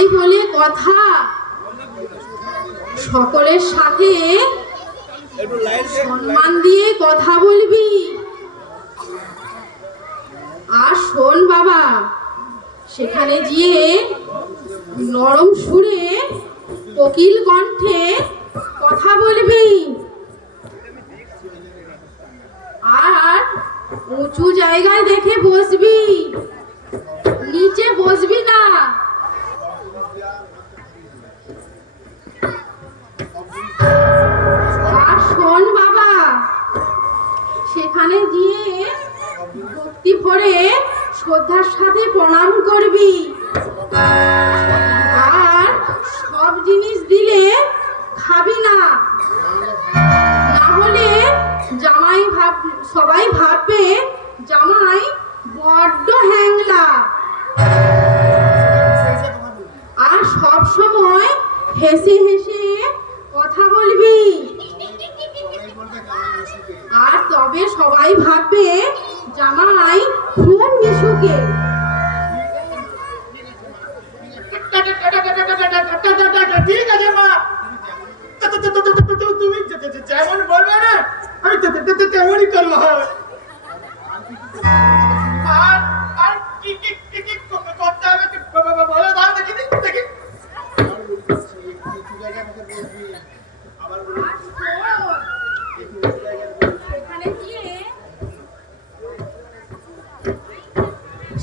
জামাই বলে কথা, সকলের সাথে সম্মান দিয়ে কথা বলবি। আর শোন বাবা, সেখানে গিয়ে নরম সুরে কোকিল কণ্ঠে কথা বলবি। আর উঁচু জায়গায় দেখে বসবি, নিচে বসবি না। আর শোন বাবা, সেখানে গিয়ে ভক্তি ভরে শ্রদ্ধার সাথে প্রণাম করবি। আর সব জিনিস দিলে খাবি না, না হলে জামাই সবাই ভাববে জামাই বড্ড হ্যাংলা। আর সব সময় হেসে হেসে কথা বলবি। আর তবে সবাই ভাববে জামাই খুব মিশুকে। ঠিক আছে মা, তুমি যেমন বলবে না আমি তেমনই করবো। আর কি কি কি করতে হবে বলে দাও দেখি দেখি।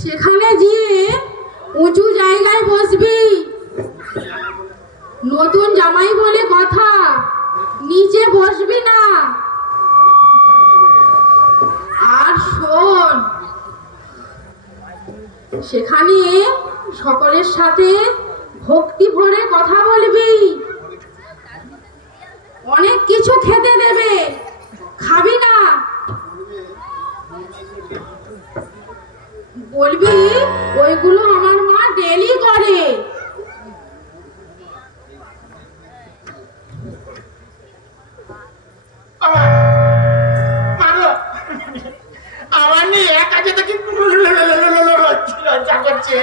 সেখানে গিয়ে উঁচু জায়গায় বসবি। নতুন জামাই বলে কথা, নিচে বসবি না। আর শোন, সেখানে সকলের সাথে ভক্তি ভরে কথা বলবি। অনেক কিছু খেতে দেবে, খাবি না। বলবি ওইগুলো আমার মা ডেলি করে। আমার নিয়ে এক আছে তো কি লজ্জা করছে।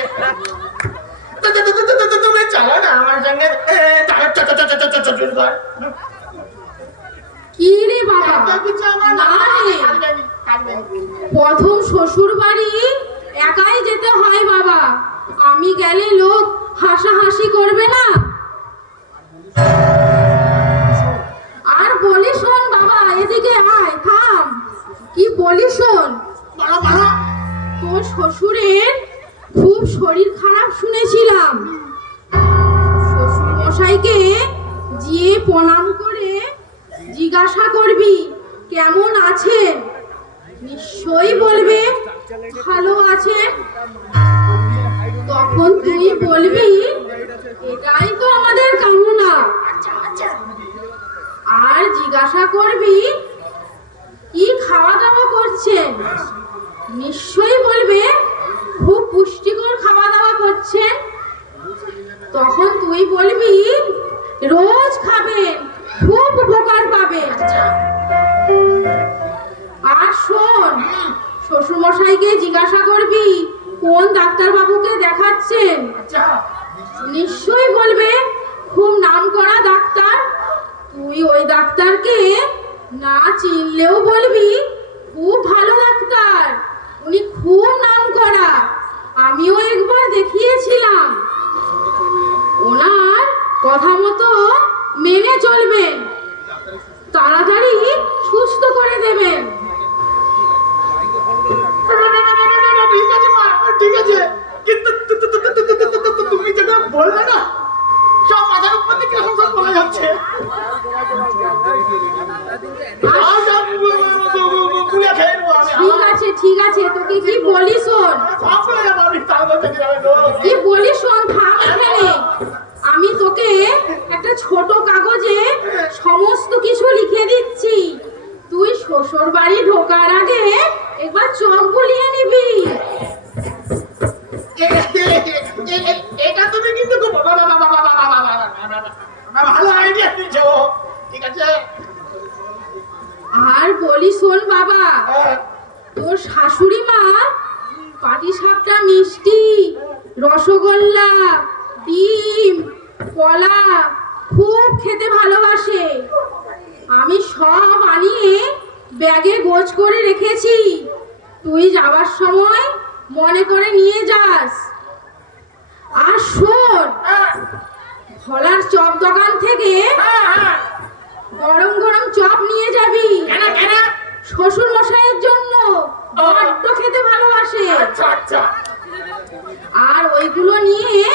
তুমি চলো না আমার সঙ্গে। কি রে বাবা, না রে, প্রথম শ্বশুর বাড়ি একাই যেতে হয় বাবা। আমি গেলে লোক হাসাহাসি করবে না। আর বলি শোন বাবা, এদিকে আয়, থাম। কি বলি শোন, তোর শ্বশুরের খুব শরীর খারাপ শুনেছিলাম। শ্বশুর মশাইকে গিয়ে প্রণাম করে জিজ্ঞাসা করবি কেমন আছেন। নিশ্চয়ই বলবে ভালো আছেন। তখন তুই বলবি এটাই তো আমাদের কামনা। আর জিজ্ঞাসা করবি কি খাওয়া দাওয়া করছেন। নিশ্চয়ই বলবে খুব পুষ্টিকর খাওয়া দাওয়া করছেন। তখন তুই বলবি রোজ খাবেন, খুব উপকার পাবেন। আর শোন, শ্বশুর মশাইকে জিজ্ঞাসা করবি কোন ডাক্তার বাবুকে দেখাচ্ছেন। নিশ্চয়ই বলবে খুব নামকরা ডাক্তার। তুই ওই ডাক্তারকে না চিনলেও বলবি খুব ভালো ডাক্তার, উনি খুব নামকরা, আমিও একবার দেখিয়েছিলাম। ওনার কথা মতো মেনে চলবেন, তাড়াতাড়ি সুস্থ করে দেবেন। ঠিক আছে, কিন্তু তুমি যেটা বললে না সব মাথার উপর থেকে এখন সব বলা যাচ্ছে। ঠিক আছে ঠিক আছে, তোকে কি বলি শোন, কি বলি শোন, থাম এখানে। আমি তোকে একটা ছোট কাগজে সমস্ত কিছু লিখে দিচ্ছি। তুই শ্বশুর বাড়ি ঢোকার আগে একবার চোখ বুলিয়ে নিবি। এটা তুমি কিন্তু ভালো আইডিয়া দিয়েছো। ঠিক আছে। আর বলি শোন বাবা, তোর শাশুড়ি মা পাটিসাপটা মিষ্টি, রসগোল্লা, ডিম, কলা খুব খেতে ভালোবাসে। আমি সব আনিয়ে ব্যাগে গোছ করে রেখেছি, তুই যাওয়ার সময় মনে করে নিয়ে যাস। আর শোন, ভোলার চপ দোকান থেকে গরম গরম চপ নিয়ে যাবি, শ্বশুর মশাইয়ের জন্য বড্ড খেতে ভালোবাসে। আর ওইগুলো নিয়ে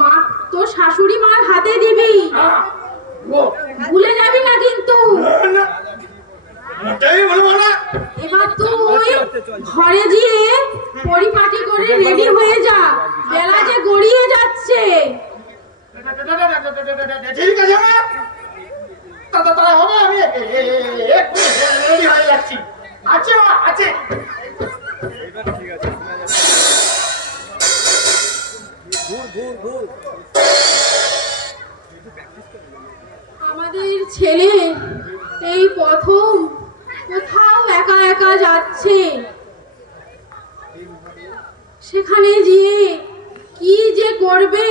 মা তো শাশুড়ি মার হাতে দিবি, ভুলে যাবি না কিন্তু। এবার তুই ঘরে গিয়ে পরিপাটি করে রেডি হয়ে যা, বেলা যে গড়িয়ে যাচ্ছে। ঠিক আছে তাহলে হবে, আমি রেডি হয়ে যাচ্ছি। আছে মা আছে। আমাদের ছেলে এই প্রথম কোথাও একা একা যাচ্ছে, সেখানে গিয়ে কি যে করবে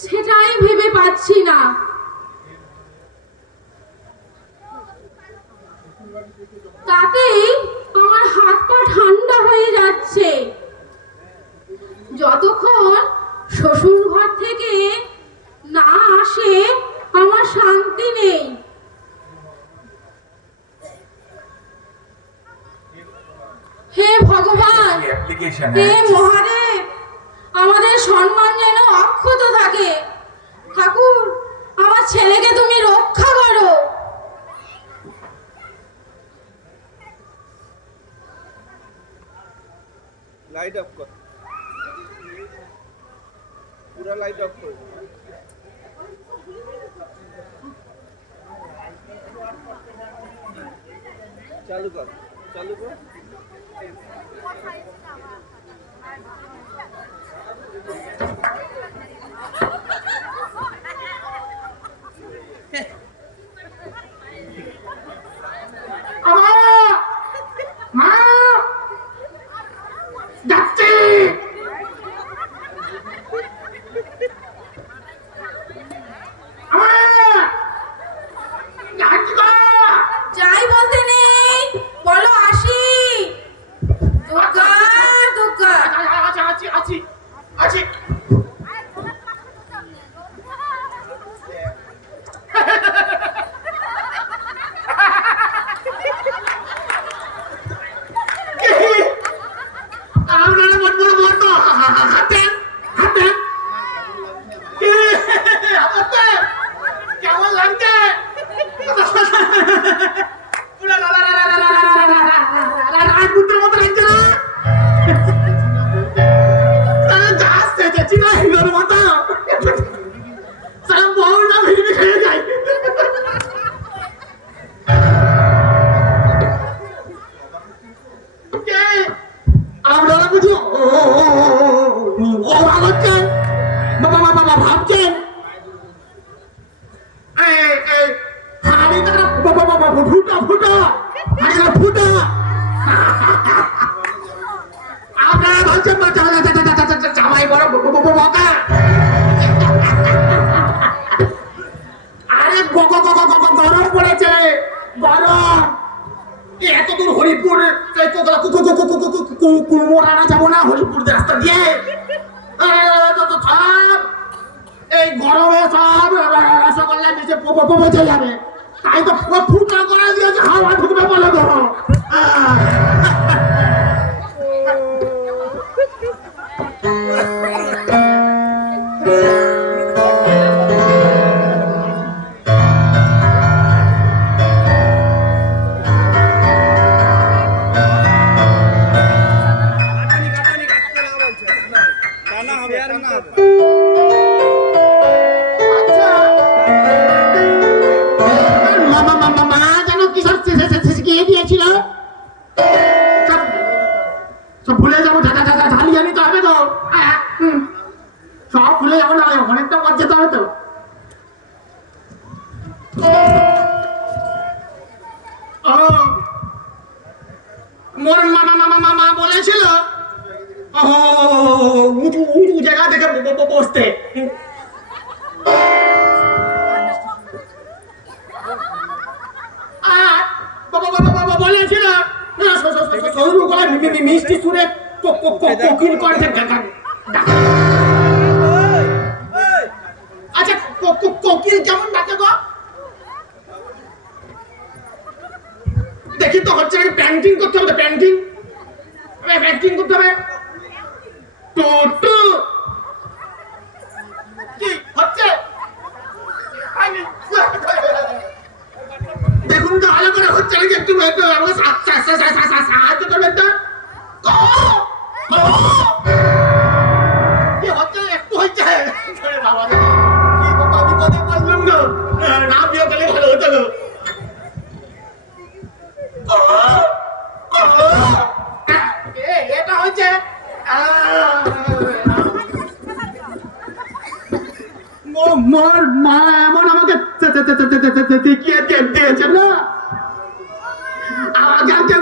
সেটাই ভেবে পাচ্ছি না। তাতেই আমার হাত পা ঠান্ডা হয়ে যাচ্ছে। যতক্ষণ শ্বশুর ঘর থেকে না আসে আমার শান্তি নেই। হে ভগবান, হে মহাদেব, আমাদের সম্মান যেন অক্ষত থাকে। ঠাকুর, আমার ছেলেকে তুমি রক্ষা করো। লাইট অফ কর, পুরা লাইট অফ কর। চালু কর, চালু কর। যাই বলতে নেই, বলো আসি। দুর্গা দুর্গা। আছি আছি। কেমন লাগছে? রাজপুত্রের মতো লাগছে না? গাছ চেঁচেছি না হিরোর মতো, সারা বউটা ভিড়ি খেয়ে যায়। আপনারা বুঝো ও ভাবছেন, বাবা ভাবছেন ফুটা ফুটা ফুটা। আপনারা ভাবছেন জামাই বড় বকা। আরে গরম পড়েছে, গরম। এত দূর হরিপুর কুমোরানা যাবো না, হরিপুর রাস্তা দিয়ে। এই গরমে সব রসগোল্লা নিচে পচে যাবে, তাই তো ফুটা করে দিয়েছে, হাওয়া ঢুকবে বলে ধরো। টানা হবে, টানা হবে। মা যেন কিসব শিখিয়ে দিয়েছিল, সব ভুলে যাবো। ঢালিয়ে নিতে হবে তো, সব ভুলে যাবো না, অনেকটা পথ যেতে হবে তো। মোর মা বলেছিল উঁচু জায়গা থেকে বসতে। কোকিল কণ্ঠে ডাকে। আচ্ছা কোকিল কেমন ডাকে গো? দেখি তো হচ্ছে প্যান্টিং করতে হবে, প্যান্টিং করতে হবে। টু টু কি হচ্ছে দেখুন তো ভালো করে হচ্ছে নাকি, একটু সাহায্য করবেন তো। কি হচ্ছে? একটু হচ্ছে বাবা, কি বিপদে পড়লাম গো, না বিয়ে করলে ভালো হতো গো। এটা হচ্ছে মোর মা এমন আমাকে দেখিয়ে দিয়েছে না, আমাকে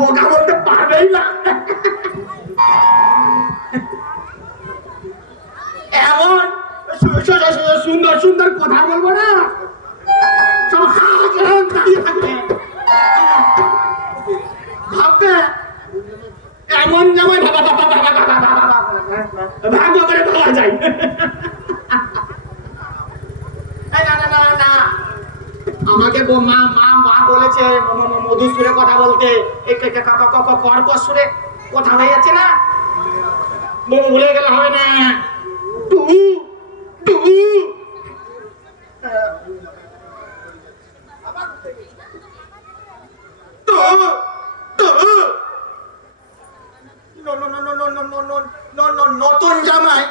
বোকা বলতে পারবেই না। এমন সুন্দর সুন্দর কথা বলবো না, সব দাঁড়িয়ে থাকবে, ভাববে এমন যেমন ভাগ্য করে পাওয়া যায়। আমাকে মা বলেছে মধুর সুরে কথা বলতে, কর্কশ সুরে কথা হয়ে যাচ্ছে না, ভুলে গেলে হবে না। টু টু নতুন জামাই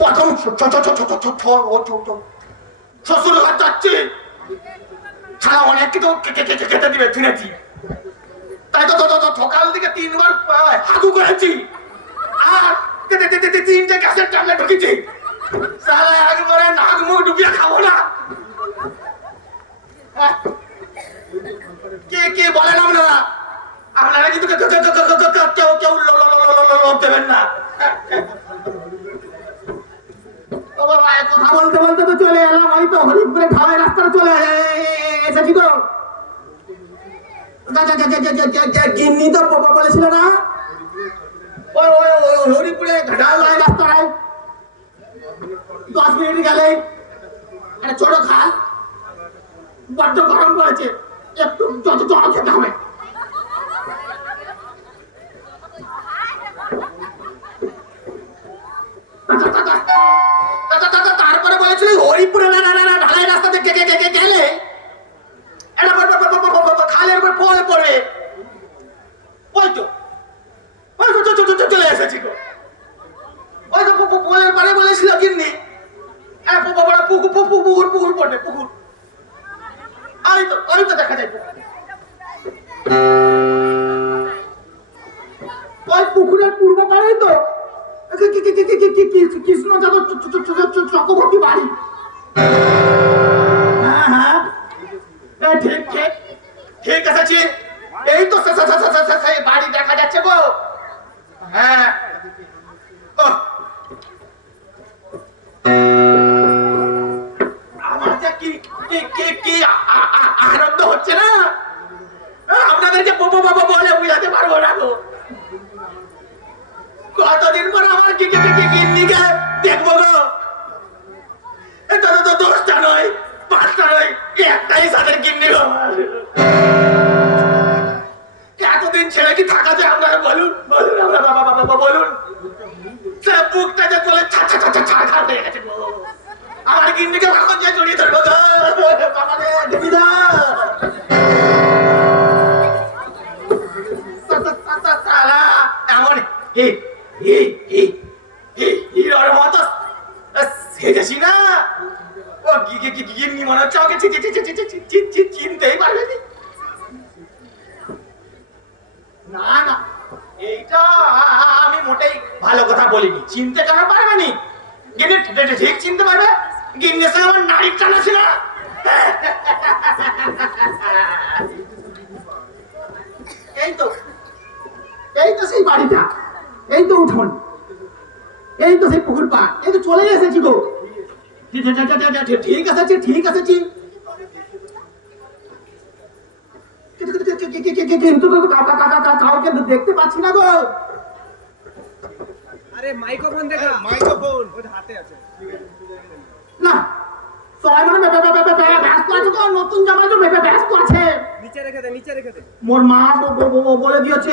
প্রথম শ্বশুর ঘর যাচ্ছে, ছাড়া অনেক কিছু খেতে দিবে শুনেছি, তাই তো সকাল থেকে 3 বার হাগু করেছি আর 3টে গ্যাসের ট্যাবলেট ঢুকেছি। সারা একবারে নাক মুখ ডুবিয়ে খাবো না। কে বলেন আপনারা কিন্তু কেউ লোভ দেবেন না। কথা বলতে বলতে তো চলে এলাম, ওই তো হরিপুরে ঢালাই রাস্তাটা চলে এসেছি তো। গিন্নি তো বলেছিল না ওই হরিপুরে ঢালাই রাস্তায় 10 মিনিট গেলেই একটা ছোট খাল, বড্ড গরম পড়েছে, একটু জল খেতে হবে। তারপরে বলেছিল হরিপুরে ঢালাই রাস্তা থেকে গেলে খালের উপর পোল পড়বে, ওই তো চলে এসেছি গো। ওই তো পোলের পরে বলেছিল গিন্নি পুকুর পড়বে, পুকুর ওই তো দেখা যায় ওই পুকুরের পূর্ব পাড়েই তো কৃষ্ণ যাদব চক্রবর্তী বাড়ি। হ্যাঁ ঠিক আছে, এই তো বাড়ি দেখা যাচ্ছে গো। হ্যাঁ আমার যে কি আনন্দ হচ্ছে না, আপনাদেরকে বলে বুঝাতে পারবো না গো। কতদিন পর আমার গিন্নিকে দেখবো গো। তো 10টা নয় 5টা নয়, একটাই সাথে গিন্নি গো। এতদিন ছেড়ে কি থাকা যায় আপনারা বলুন বলুন, বুকটা যে চলে ছাড় হয়ে গেছে গো। আমার গিন্নিকে কখন যে জড়িয়ে ধরবো গো, দিদিদা এমন হিরোর মতো সেজেছি না, ও গিন্নি মনে হচ্ছে আমাকে চিনতেই পারবে না। এইটা আমি মোটেই ভালো কথা বলিনি, চিনতে কেন পারবে নি, গিন্নি ঠিক চিনতে পারবে। গিন্নির সঙ্গে আমার নারীর টানা ছিল। এই তো সেই বাড়িটা, এই তো উঠোন, এই তো সেই পুকুর পাড়, এই তো চলে এসেছি গো। ঠিক আছে কিন্তু কাউকে দেখতে পাচ্ছি না গো। আরে মাইক্রোফোন দেখা। মাইক্রোফোন ওর হাতে আছে। না সবাই মানে ব্যস্ত আছে তো, নতুন জামাই তো ব্যস্ত আছে। নিচে রেখে দে, নিচে রেখে দে। মোর মা বলে দিয়েছে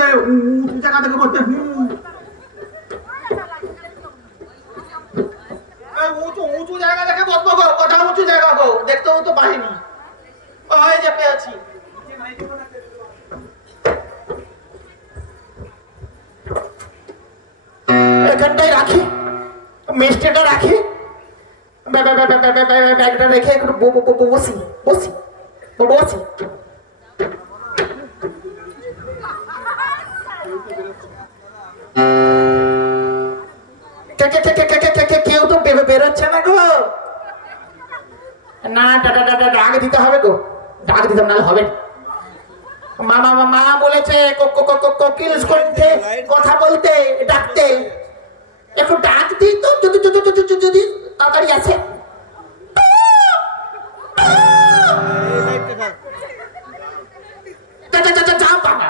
উঁচু জায়গা থেকে করতে। উঁচু জায়গা দেখে বসবো গো, কথা উঁচু জায়গা গো, দেখতেও তো পারিনি। ওই যে পেয়েছি। এখানটাই রাখি, মিষ্টিটা রাখি, ব্যাগটা রেখে একটু বসি বসি বসি। কেউ তো বেরোচ্ছে না গো। না ডাক দিতে হবে গো, ডাক দিতে নাহলে হবে। মা বলেছে কোকিল করতে, কথা বলতে, ডাকতে। একটু ডাক দিই তো, যদি তাড়াতাড়ি আসে। এই লাইটটা থাক। যাও বাবা,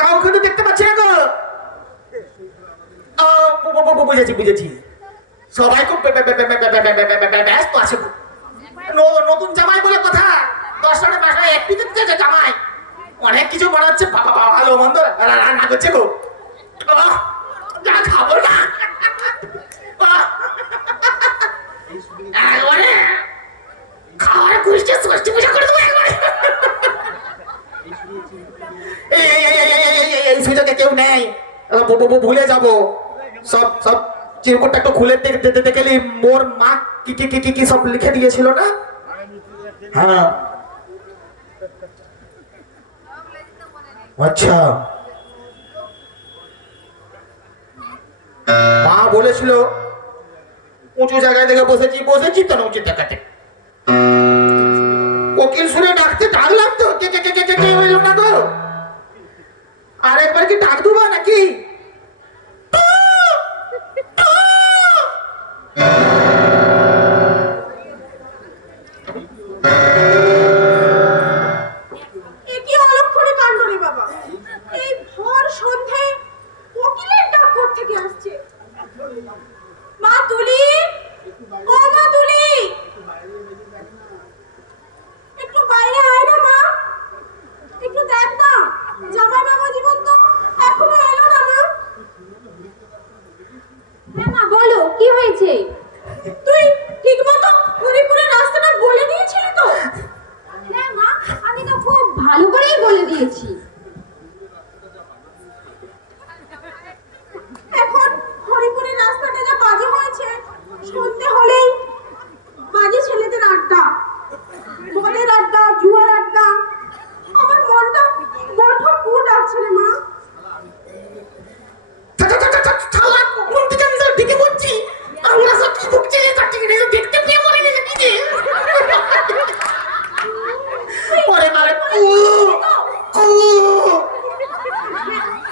কাউকে তো দেখতে পাচ্ছি না গো। বুঝেছি সবাই খুব ব্যস্ত আছে। নতুন জামাই বলে কথা, 10টার বাসায় একটি দিতে জামাই, অনেক কিছু বানাচ্ছে, ভালো মন্দ রান্না করছে গো। যা খাবো না একবারে, খাওয়ার খুঁজছে, ষষ্ঠী পূজা করে দেবো একবারে। এই সুযোগে কেউ নেই, ভুলে যাবো সব। সব চিরকুটটা একটু খুলে দেখতে গেলি মোর মা কি সব লিখে দিয়েছিল না। হ্যাঁ আচ্ছা, মা বলেছিল উঁচু জায়গায় থেকে বসেছি তো উঁচু জায়গাতে। কোকিল সুরে ডাকলাম তো, কে হইল না গো। আর একবার কি ডাক দেবো নাকি? কি অলক্ষণে কাণ্ড রে বাবা, এই ভোর সন্ধ্যায় কোকিলের ডাক কোত্থেকে আসছে? মা তুলি, ও মা তুলি, একটু বাইরে আয় না মা, একটু দেখ না জামাই বাবা জীবন তো এখনো এলো না মা। হ্যাঁ মা বলো, কি হয়েছে? তুই ঠিক মতো হরিপুরের রাস্তাটা বলে দিয়েছিলি তো? হ্যাঁ মা, আমি তো খুব ভালো করেই বলে দিয়েছি। এখন হরিপুরের রাস্তাটা যা বাজে হয়েছে, শুনতে হলেই বাজে ছেলেদের আড্ডা, বলের আড্ডা, জুয়ার আড্ডা। আমার মনটা বড় পুরো ডাকছে রে মা।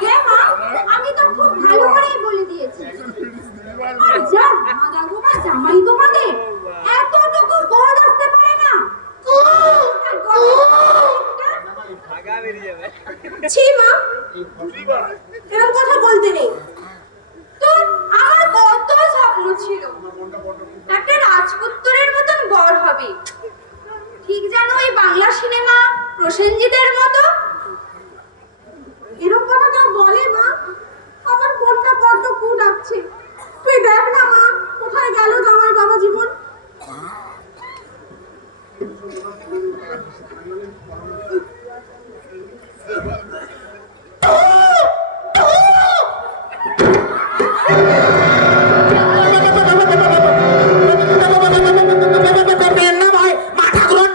হ্যাঁ মা, আমি তো খুব ভালো করেই বলে দিয়েছি। আর যা মজা গো মা, জামাই তোমাদের এতটুকু বড় আসতে পারে না। আগা বেরিয়ে যাবে। ছি মা, এরকম কথা বলতে নেই তো। আমার কত স্বপ্ন ছিল একটা রাজপুত্রের মতন বর হবে, ঠিক যেন ওই বাংলা সিনেমা প্রসেনজিতের মতো। এরকম কথা কেউ বলে মা? আমার মনটা বড্ড কু ডাকছে। তুই দেখ না মা, কোথায় গেল জামাই বাবা জীবন। না ভাই, মাথা ঘুরন।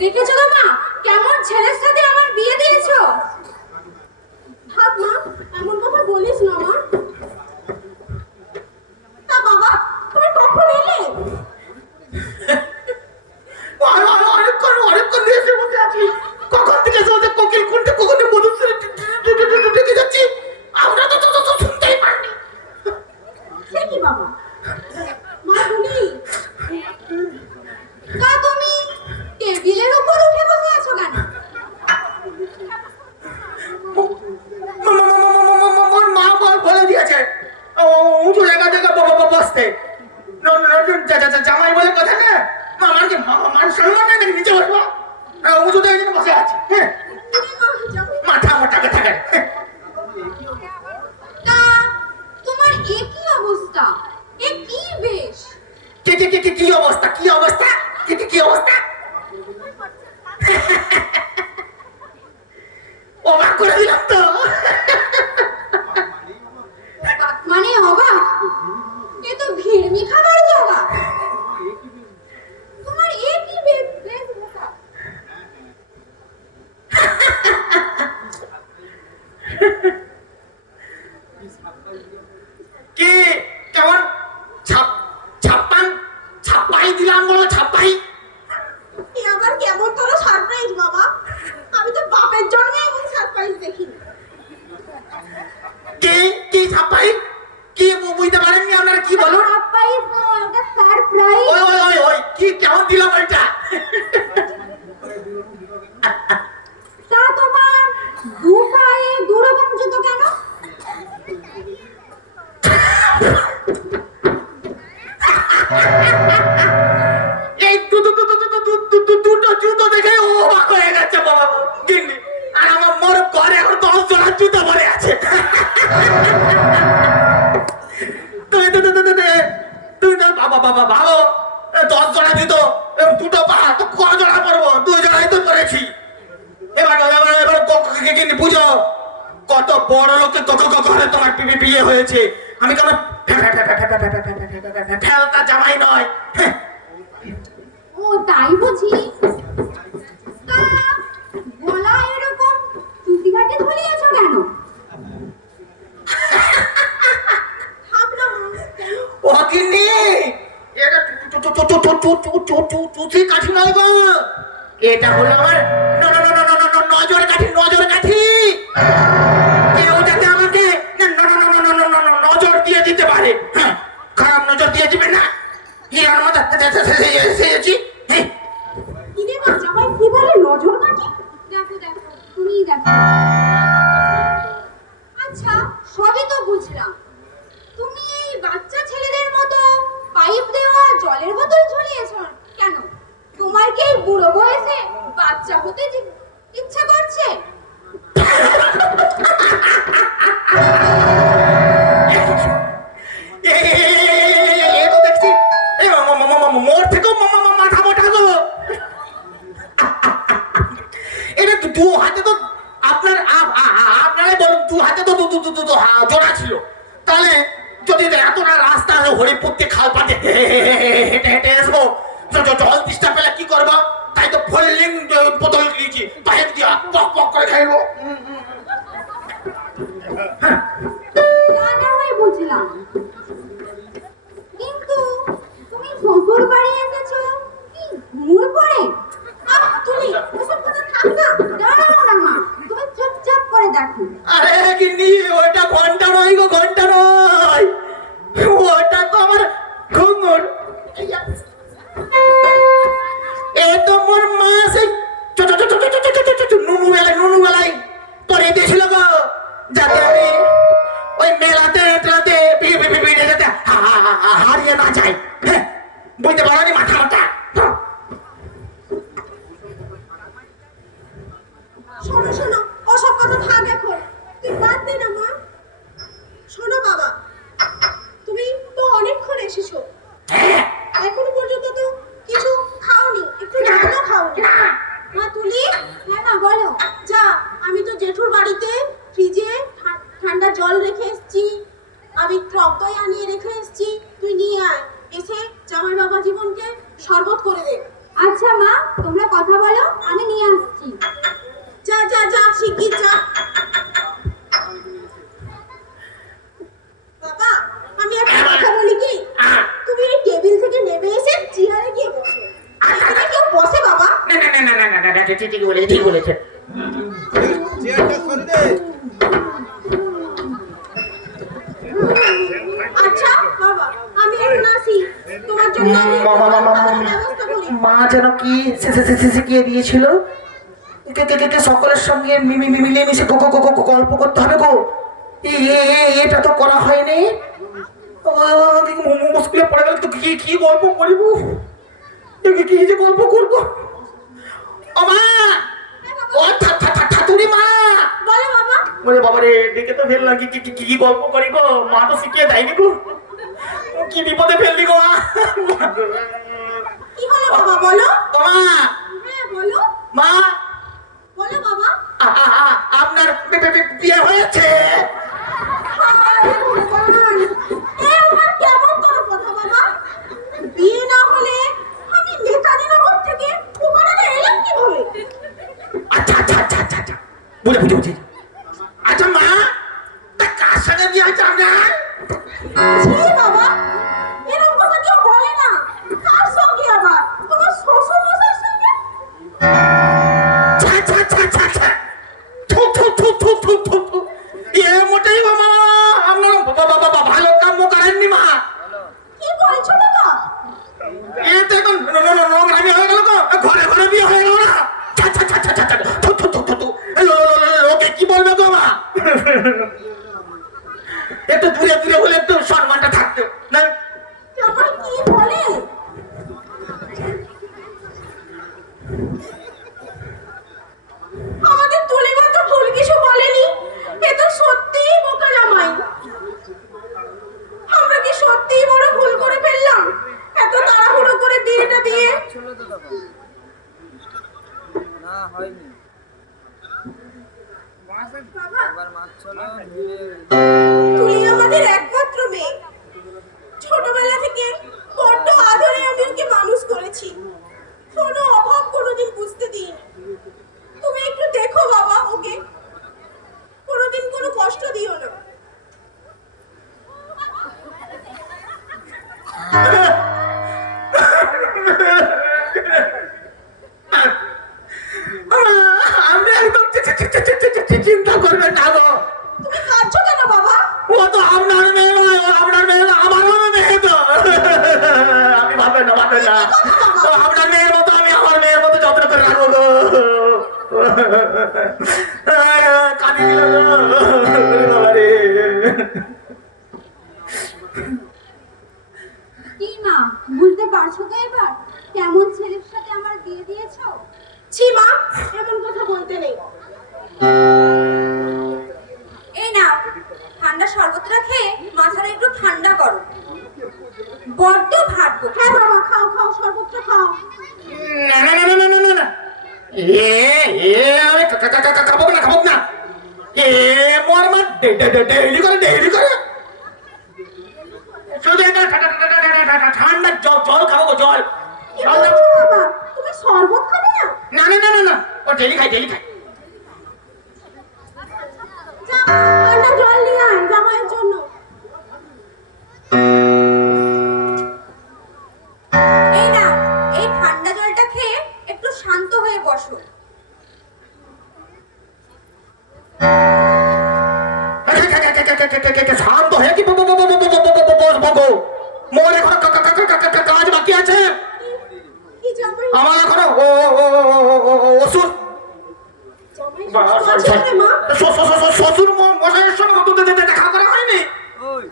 দেখেছো তো মা কেমন ছেলের সাথে আমার বিয়ে দিয়েছো? থাক মা, এমন কথা বলিস না মা। তা বাবা তুমি কখন এলে? অনেকক্ষণ দিয়ে এসে বসে আছি। কখন থেকে এসে বসে কোকিল কোনটা কখন মধুসূদন ডেকে যাচ্ছি, আমরা তো শুনতেই পারিনি। সে কি বাবা? মা তুমি তা তুমি টেবিলের উপর উঠে বসে আছো কেন? মা বলে দিয়েছে উঁচু জায়গা বসতে। জামাই বলে কথা না, আমার কি মান সম্মান নেই নাকি নিচে বসবো? উঁচু জায়গায় বসে আছি। হ্যাঁ, মাথা আমার টাকা থাকে। তা তোমার একই অবস্থা, এ কি বেশ? কি অবস্থা? কি অবস্থা? কি অবস্থা? অবাক করে দিলাম তো। মানে অবাক? এ তো ভিড়মি খাবার জায়গা। তোমার একই বেশভূষা। কি কেমন ছাপ্পাই দিলাম বলো, ছাপ্পাই। এ আবার কেমন তোর সারপ্রাইজ বাবা? আমি তো বাপের জন্য এমন সারপ্রাইজ দেখিনি। কি ছাপ্পাই? কি বুঝতে পারেননি আপনারা? কি বলো? সারপ্রাইজ না, ওটা সারপ্রাইজ। ওই কি কেমন দিলাম ওইটা? তা তোমার দু পায়ে দু রকম জুতো কেন? এই দুটো জুতো দেখে ও অবাক হয়ে গেছে বাবা গিন্নি। আর আমার মোর ঘরে এখন 10 জোড়া জুতো ভরে আছে। তুই না বাবা ভালো, 10 জোড়া জুতো, দুটো পা তো ক জোড়া পরবো? 2 জোড়াই তো পরেছি। এবার গিন্নি বুঝো, কত বড় লোকে ঘরে তোমার বিয়ে হয়েছে। আমি কেন ফেলতা জামাই নয়। ও তাই বুঝি? তা গলা এরকম চুটিঘাটে ঝুলিয়েছো কেন? ভাবনা কেন? ও গিন্নি, এটা চুচি কাঠি নয় গো, এটা হলো আমার নজর কাঠি। কেউ যাতে আমাকে নজর দিয়ে দিতে পারে, হ্যাঁ, খারাপ নজর দিয়ে দিবে না। হিরার মতো সেজেছি। কিরে মা, জামাই কি বলে নজর কাটি? দেখো তুমিই দেখো। আচ্ছা সবই তো বুঝলাম, তুমি এই বাচ্চা ছেলেদের মতো পাইপ দেওয়া জলের বোতল ঝুলিয়েছো কেন? তোমার কি এই বুড়ো বয়সে বাচ্চা হতে ইচ্ছা করছে? দেখছি মোর থেকেও মাথা মোটা গো। এটা 2 হাতে তো আপনারাই বলুন, 2 হাতে তো জোড়া ছিল। তাহলে যদি এতটা রাস্তা হরিপুরতে খাল পাতে হেঁটে আসবো, জল দিশটা পেলে কি করবো? তাই তো ফলিং বোতল দিয়েছি, পাইপ দিয়া পক করে খাইবো। তা না হয় বুঝলাম, কিন্তু তুমি শ্বশুর বাড়ি এসেছো কি ঘুমুর পড়ে? তুমি ওসব কথা থাক না, দাঁড়াও না মা, তুমি চুপচাপ করে দেখো। আরে গিন্নি, ওইটা ঘন্টা নয় গো, ঘন্টা নয়, ওটা তো আমার ঘুমুর। এ তো মোর মা সেই নুনু বেলায় পরে দিয়েছিল গো, যাতে আমি ওই মেলাতে যাতে হারিয়ে না যাই। হ্যাঁ, বুঝতে পারোনি? মাথা মোটা। শোনো ওসব কথা থাক এখন, তুই বাদ দে না মা। শোনো বাবা, তুমি তো অনেকক্ষণ এসেছো, এখনো পর্যন্ত তো কিছু খাওনি, একটু জলও খাওনি। মা তুলি, হ্যাঁ মা বলো। যা, আমি তো জেঠুর বাড়িতে ফ্রিজে ঠান্ডা জল রেখে এসেছি, আমি টক দই আনিয়ে রেখে এসেছি, তুই নিয়ে আয়, এসে জামাই বাবা জীবনকে শরবত করে দে। আচ্ছা মা, মা তোমরা কথা বলো, আমি নিয়ে আসছি। যা যা যা শিগগির যা। বাবা আমি একটা কথা বলি কি, তুমি এই টেবিল থেকে নেমে এসে চেয়ারে গিয়ে বসো। এখানে কেউ বসে বাবা? না না না না না না না ঠিক বলেছে ঠিক বলেছে। চেয়ারটা সরে দে। আচ্ছা বাবা আমি এখন আসি, তোমার জন্য আমি ব্যবস্থা করি। মা যেন কি শিখিয়ে দিয়েছিল, সকলের সঙ্গে মিলেমিশে গল্প করতে হবে গো। এটা তো করা হয়নি। মুশকিলে পড়ে গেল তো কি গল্প করিব, কি যে গল্প করবো। ও মা, ও ঠাকুরি মা। বলো বাবা। বলে বাবা রে দেখে তো ফেললাম, কি গল্প করি গো, মা তো শিখিয়ে দেয়নি গো, কি বিপদে ফেললি গো মা। কি হলো বাবা বলো? ও মা, হ্যাঁ বলো মা বলো বাবা। আপনার বিয়ে হয়েছে? হায় ভগবান, এ আমার কেমন তোর কথা বাবা? বিয়ে না হলে আমি নেতাজি নগর থেকে ওখানে এলাম কিভাবে? আচ্ছা আচ্ছা আচ্ছা আচ্ছা আচ্ছা বুঝি। আচ্ছা মা, তা কার সঙ্গে বিয়ে হয়েছে আপনার? ছি বাবা, এরকম কথা কেউ বলে না। কার সঙ্গে আবার? তোমার শ্বশুর মশাইয়ের সঙ্গে? আচ্ছা আচ্ছা আচ্ছা আচ্ছা থু থু থু থু থু থু থু। এ মোটেই বাবা আপনার বাবা ভালো কাম করেননি মা। কি বলছো বাবা? এ তো এখন নোংরামি হয়ে গেল তো, ঘরে ঘরে বিয়ে হয়ে গেল না। আচ্ছা আচ্ছা আচ্ছা আচ্ছা থু থু থু থু থু। লোকে কি বলবে গো মা? একটু দূরে দূরে হলে একটু সম্মানটা থাকতো না। আবার কি বলে? আমাদের তুলিবা তো ভুল কিছু বলেনি। এ তো সত্যিই বোকা জামাই। আমরা কি সত্যিই বড় ভুল করে ফেললাম এত তাড়াহুড়ো করে বিয়েটা দিয়ে? চলো তো তখন। না হয়নি। বাবা এবার মাছ চলো মিলে। তুলি আমাদের একমাত্র মেয়ে। ছোটবেলা থেকে বড্ড আদরে আমি ওকে মানুষ করেছি, কোনো অভাব কোনোদিন বুঝতে দিইনি। তুমি একটু দেখো বাবা ওকে, কোনোদিন কোনো কষ্ট দিও না। আপনি একদম চিন্তা করবেন না গো। তুমি কাঁদছো কেন বাবা? ও তো আপনার মেয়ে নয়, ও আপনার মেয়ে না, আমারও মেয়ে তো। আপনি ভাববেন না ও আপনার মেয়ের মতো, আমি আমার মেয়ের মতো যত্ন করে রাখবো গো। কাঁদি দিল গো বাবা রে। কি মা বুঝতে পারছো তো এবার কেমন ছেলের সাথে আমার বিয়ে দিয়েছো? ছি মা, এমন কথা বলতে নেই। এই নাও ঠান্ডা শরবতটা খেয়ে মাথাটা একটু ঠান্ডা করো, বড্ড ভাটবো। হ্যাঁ বাবা খাও খাও, শরবতটা খাও। না না না না না না না। আমি খাবো না। মোর মা ডেইলি করে শুধু এটা ঠান্ডা জল খাবো গো, জল। কি বলছো বাবা? তুমি শরবত খাবে না? না না না না না, ও ডেইলি খাই। যা ঠান্ডা জল নিয়ে আয় জামাইয়ের জন্য। এই নাও এই ঠান্ডা জলটা খেয়ে একটু শান্ত হয়ে বসো। শান্ত হয়ে কি বসবো? মোর এখন কাজ বাকি আছে। কি জামাই? আমার এখনো ওষুধ জামাই শ্বশুর আছে রে মা? শ্বশুর মশাইয়ের সঙ্গে তো দেখা করা হয়নি। ওই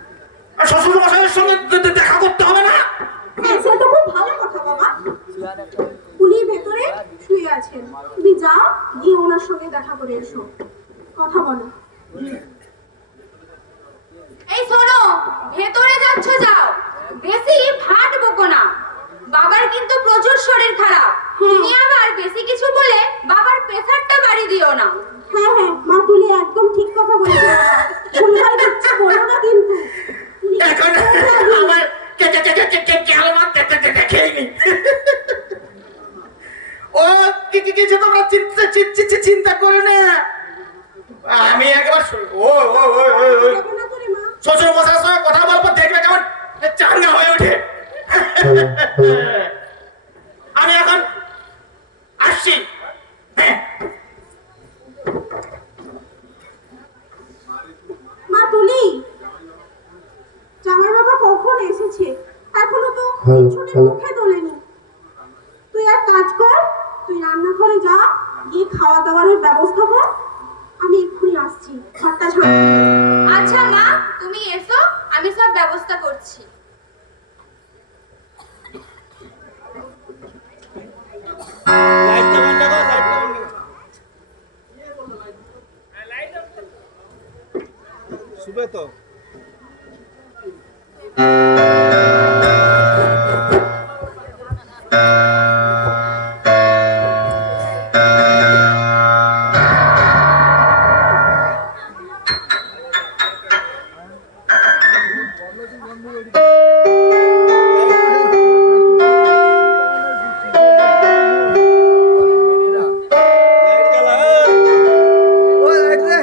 শ্বশুর মশাইয়ের সঙ্গে দেখা করতে হবে না? হ্যাঁ সে তো খুব ভালো কথা বাবা। চেয়ার একটা উনি ভেতরে শুয়ে আছেন, তুমি যাও গিয়ে ওনার সঙ্গে দেখা করে এসো, কথা বলো। এই শোনো, ভেতরে যাচ্ছ যাও, বেশি ভাট বকো না। বাবার কিন্তু প্রচুর শরীর খারাপ, তুমি আবার বেশি কিছু বলে বাবার প্রেসারটা বাড়ি দিও না। হ্যাঁ হ্যাঁ মা, তুলি একদম ঠিক কথা বলেছে। ভুলভাল কিচ্ছু বলো না কিন্তু। এখন আমার দেখেইনি। কিছু তোমরা চিন্তা করো না। আমি একবার ওই শ্বশুর মশাইয়ের সঙ্গে কথা বলবো, দেখবে কেমন চাঙ্গা হয়ে ওঠে। আমি এখন আসছি। হ্যাঁ মা তুলি, জামাই বাবা কখন এসেছে? এখনো তো ছুটি মুখে তোলেনি। তুই এক কাজ কর, তুই রান্নাঘরে যা, গিয়ে খাওয়া দাওয়ারের ব্যবস্থা কর। আমি এক্ষুনি আসছি, ঘরটা ঝাঁট দিয়ে। আচ্ছা মা, তুমি এসো, আমি সব ব্যবস্থা করছি। লাইটটা বন্ধ কর, লাইটটা বন্ধ কর। শুবে তো লাইট জ্বালা। ও লাইট দে।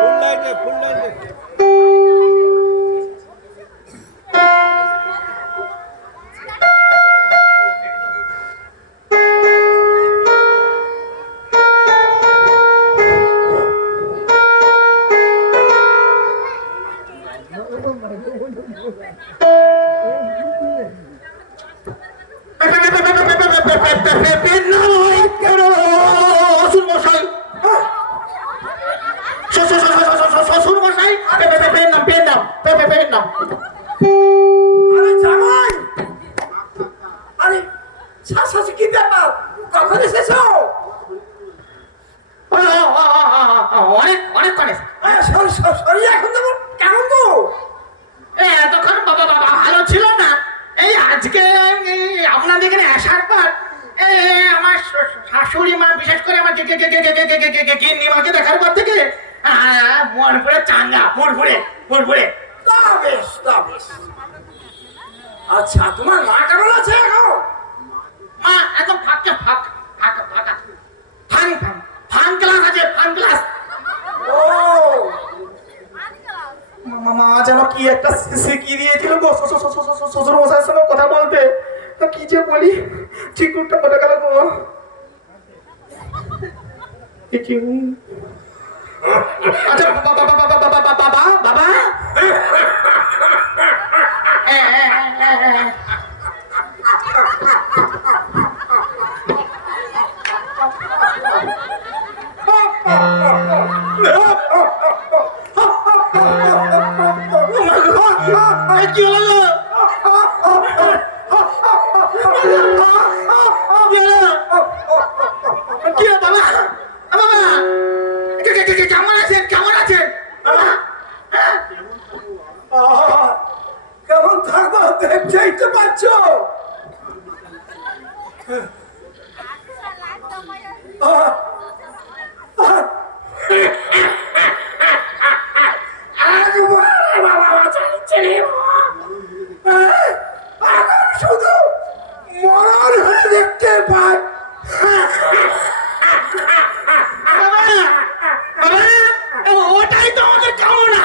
ফুল লাইট দে, ফুল লাইট দে। শ্বশুর মশাই, শ্বশুর মশাই, পেন নাম। আরে জামাই, আরে শাশাশি কি ব্যাপার? কখন এসেছো? অনেক সরি এখন তো কেমন গো? এতক্ষণ বাবা ভালো ছিল না। এই আজকে আপনাদের এখানে আসার পর আমার শাশুড়ি মা, বিশেষ করে আমার গিন্নি মাকে দেখার পর থেকে মন ভরে চাঙ্গা, মন ভরে। তা বেশ। আচ্ছা, তোমার মা কেমন আছে এখন? মা একদম ফাঁকা ফান ক্লাস আছে, ফান ক্লাস। ও মা যেন কি একটা শিখিয়ে দিয়েছিল গো শ্বশুর মশাইয়ের সঙ্গে কথা বলতে। কি যে বলি, ঠিক উঠতে বলে গেল গো। আচ্ছা বাবা কি হলো? কি বাবা কেমন আছেন বাবা? কেমন থাকবো দেখতেই তো পাচ্ছ। শুধু মরণ হয়ে দেখতে পাই। ওটাই তো আমাদের কামনা।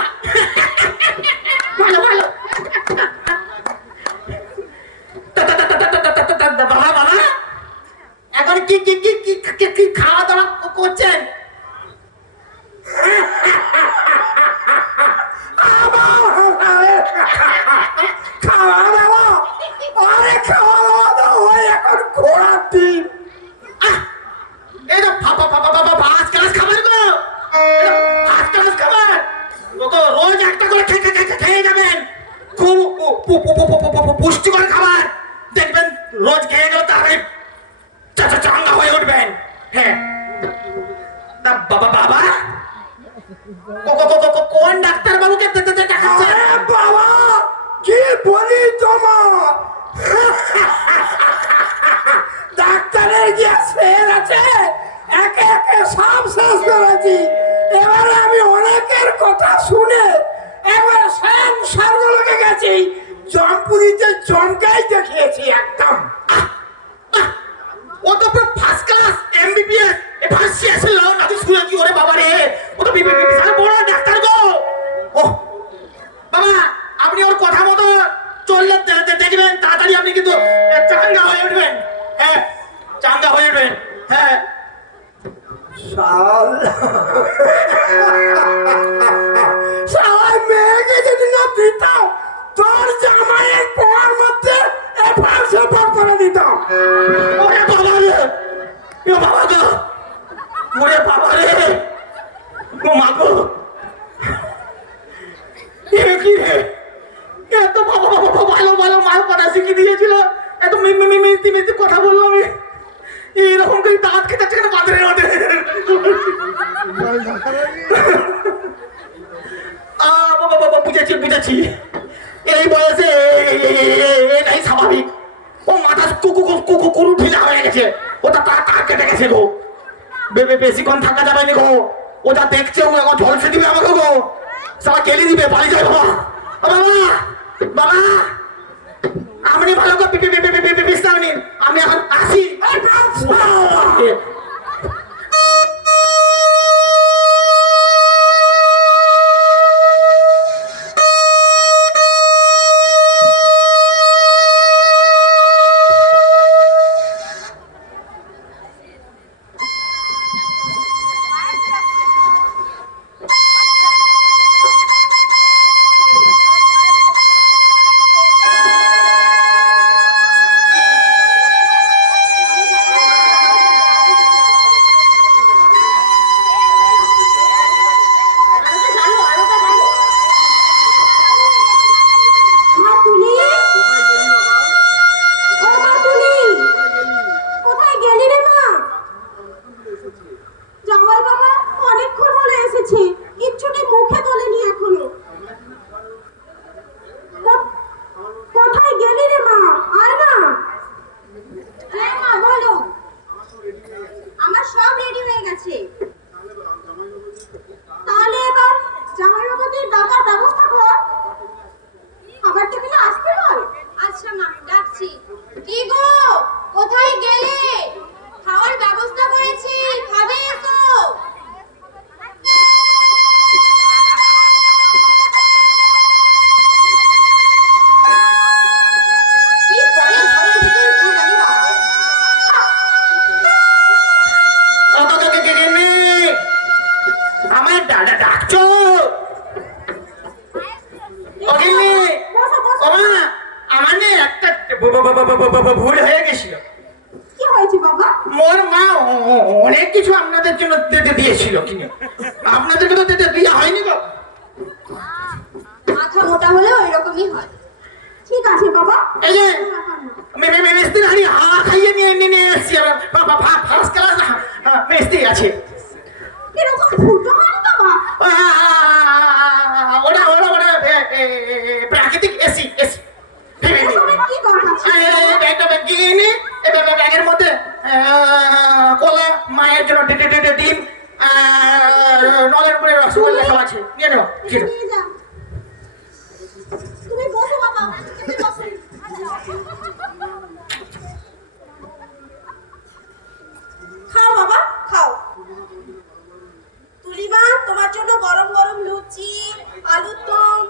ভালো বাবা এখন কি খাওয়া দাওয়া করছেন? খাওয়া দাওয়া তো হয় এখন ঘোড়ার দিন। এই তো ফার্স্ট ক্লাস খাবার গো, ফার্স্ট ক্লাস খাবার। রোজ একটা করে খেয়ে যাবেন, খুব পুষ্টিকর খাবার। দেখবেন রোজ খেয়ে গেলে তাহলে চাঙ্গা হয়ে উঠবেন। হ্যাঁ বাবা কোন ডাক্তার বাবুকে দেখাচ্ছেন? আরে বাবা, কি বলি তোমার, ডাক্তারের গিয়ে ফের আছে, একে সব শেষ করেছি। এবারে আমি অনেকের কথা শুনে একবার স্বয়ং স্বর্গলোকে গেছি, জমপুরিতে জমকাই দেখিয়েছি। ওরে বাবা রে, এ বাবা গো, ওরে বাবা রে, ও মা গো, এ কি রে, এত বাবা বাবা ভালো ভালো মাল কথা শিখিয়ে দিয়েছিল, এত মিষ্টি মিষ্টি কথা বললো আমি, এইরকম করে দাঁত খেতে কেন বাজারে ওঠে? বাবা বাবা বুঝেছি বুঝেছি, এই বয়সে এটাই স্বাভাবিক। ও মাথা কুকুর ঢিলা হয়ে গেছে, ওটা তার কেটে গেছে গো, বেশিক্ষণ থাকা যাবে না গো, ওটা দেখছে ও এখন ঝলসে দিবে আমাকে গো, সবাই গেলি দিবে, বাড়ি যায় বাবা। বাবা বাবা আপনি ভালো করে বিশ্রাম নিন, আমি এখন আসি। ভুল হয়ে গেছিল। কি হয়েছে বাবা? মোর মা অনেক কিছু আপনাদের জন্য দিয়েছিল কিনে, আপনাদের জন্য দেওয়া হয়নি গো। মাথা মোটা হলে ওই রকমই হয়। ঠিক আছে বাবা, এই যে মিস্ত্রি হাড়ি হাওয়া খাইয়ে নিয়ে এসছি, ফার্স্ট ক্লাস মিস্ত্রি আছে। এরকম ফুটো হয় বাবা? ওটা ওটা ওটা প্রাকৃতিক এসি এসি। কি দরকার? ব্যাগের মধ্যে কলা, মায়ের জন্য ডিম, নলের উপরে রসগোল্লা সব আছে, নিয়ে নেব। নিয়ে যাও। তুমি বসো বাবা, তুমি বসো। খাও বাবা, খাও। তুলিমা তোমার জন্য গরম গরম লুচি, আলুর দম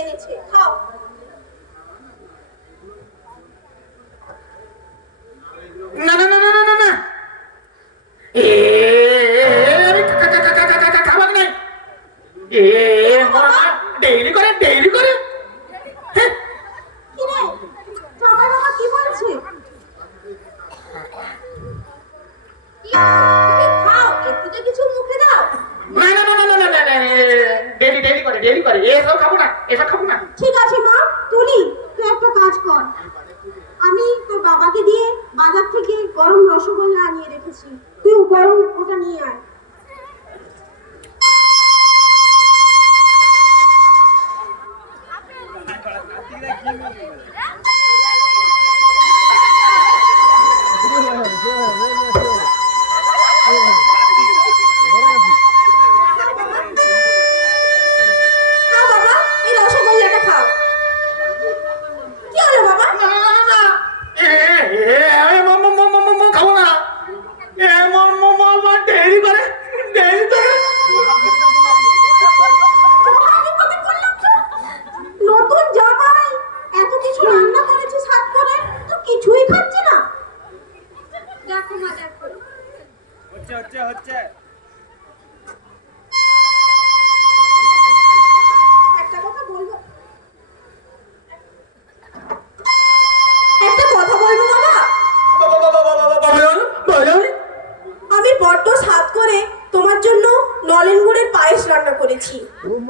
এনেছে, খাও। না না না না না না না, খাবার নাই। ডেইলি করে ডেইলি করে। কি রে, সবাই বাবা কি বলছে? তুমি খাও, একটু তো কিছু মুখে দাও। না না না না না না না, ডেইলি ডেইলি করে ডেইলি করে, এসব খাবো না, এসব খাবো না। ঠিক আছে মা, তুলি তুই একটা কাজ কর, আমি তোর বাবাকে দিয়ে বাজার থেকে গরম রসগোল্লা আনিয়ে রেখেছি, তুই গরম ওটা নিয়ে আয়। খাও বাবা, এই রসগোল্লাটা খাও। কি হলো বাবা? না না না না, খাবো না, ডেইলি করে ডেইলি করে। নতুন জামাই এত কিছু রান্না করেছে সাত করে, তো কিছুই খাচ্ছে না। দেখো মা, দেখো। হচ্ছে একটা কথা বলবো, একটা কথা বলবো বাবা।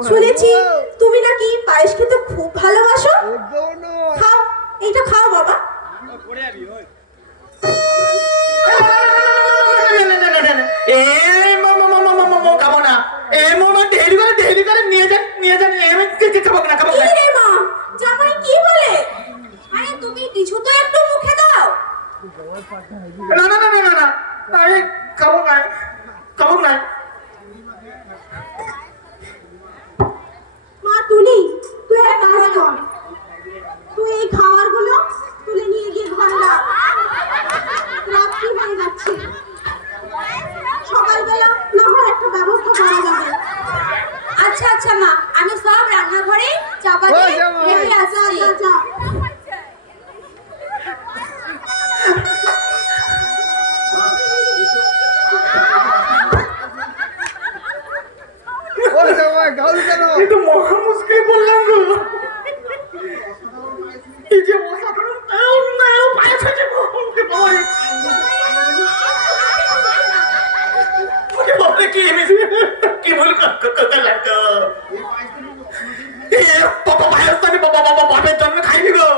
শুনেছি তুমি নাকি পায়েস খেতে খুব ভালোবাসো। খাও, এইটা খাও বাবা। পড়ে যাবি ওই খাবো না। ঢেলি করে নিয়ে যান খাবো না খাবো না। কি রে মা, জামাই কি বলে? আরে তুমি কিছু তো একটু মুখে দাও। না না না না না আমি খাবো না মা তুলি, তুই এক কাজ কর, তুই এই খাবারগুলো তুলে নিয়ে গিয়ে ঘরে রাখ। রাত্রি হয়ে যাচ্ছে, সকালবেলা না হয় একটা ব্যবস্থা করা যাবে। আচ্ছা আচ্ছা মা, আমি সব রান্নাঘরে চাপা দিয়ে রেখে যা আসছি। যা যা। কিন্তু মহা মুশকিল বললাম গো। এই যে অসাধারণ পায়েস হয়েছে গো। কি ভুল করলাম গো। পায়েস তো আমি বাপের জন্য খাইনি গো।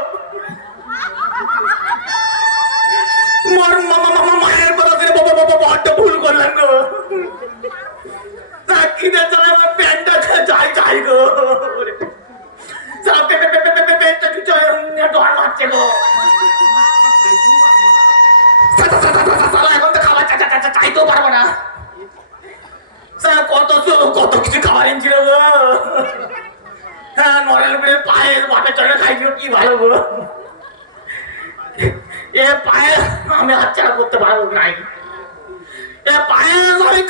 মায়ের কথা শুনে বড্ড ভুল করলাম গো। কিনে চলে আমার প্যান্টটা যাই গো। পেটটা কিছু ডর মারছে গো। এখন তো খাবার চাইতেও পারবো না। কত কিছু খাবার এনেছিল গো। হ্যাঁ, নরেল পায়ে বাপের চলে খাইছিল, কি ভালো গো। এ পায়ে আমি হাতছাড়া করতে পারবো নাই। এ পায়ে আমি